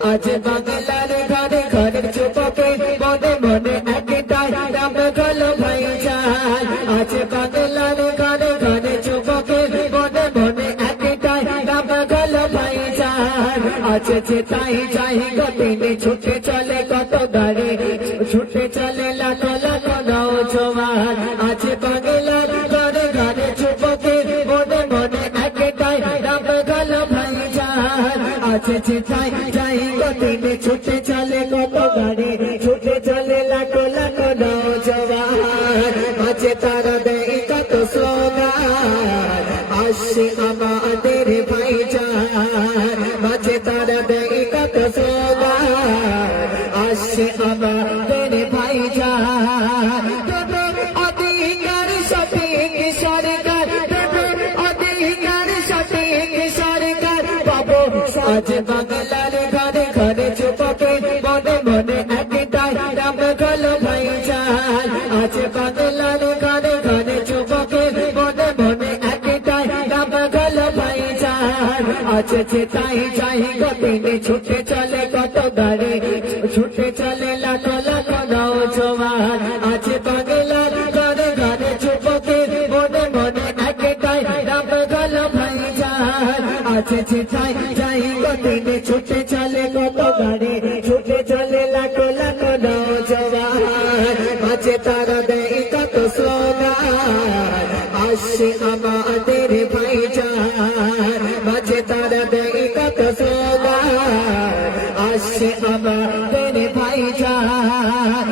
আজ বাংলার ঘরে, ঘরের যুবকে মনে মনে একটাই নাম গেল ভাই চাল আজ বাংলার ঘরে ঘরে যুবকে মনে মনে একটাই নাম গেল ভাই চাল আজ যে যাই গতিনে ছুটে চলে কত গাড়ি, ছুটে চলে লাখো লাখো নৌজওয়ান আজ বাংলার ঘরে ঘরে যুবকে মনে মনে একটাই নাম গেল আছে যে যাই যাই গতিনে ছুটে চলে কত গাড়ি ছুটে চলে লাখো লাখো নৌজওয়ান আছে তারা দেয় কত স্লোগান। আসে আমাদের ভাই যান মাঝে তারা দেয় কত স্লোগান। আসে আমাদের ভাই যান দেবে অধিকার সরকার। অধিকার সঠিক সরকার। পাবো আজ বাংলার ঘরে ঘরে চুপকে মনে মনে একটাই রাম গল ভাই চাল আজ বাংলার ঘরে ঘরে চুপকে মনে মনে একটাই রাম গল ভাই চাল আজ যে তাই যাই গতিনে ছুটে চলে কত গাড়ি, ছুটে চলে লাখো যে তাই যাই গতিনে ছুটে চলে কত গাড়ি। ছুটে চলে লাখো লাখো নৌজওয়ান মাঝে তারা দেয় কত স্লোগান। আসে আমাদের ভাই যান মাঝে তারা দেয় কত স্লোগান। আসে আমাদের ভাই যান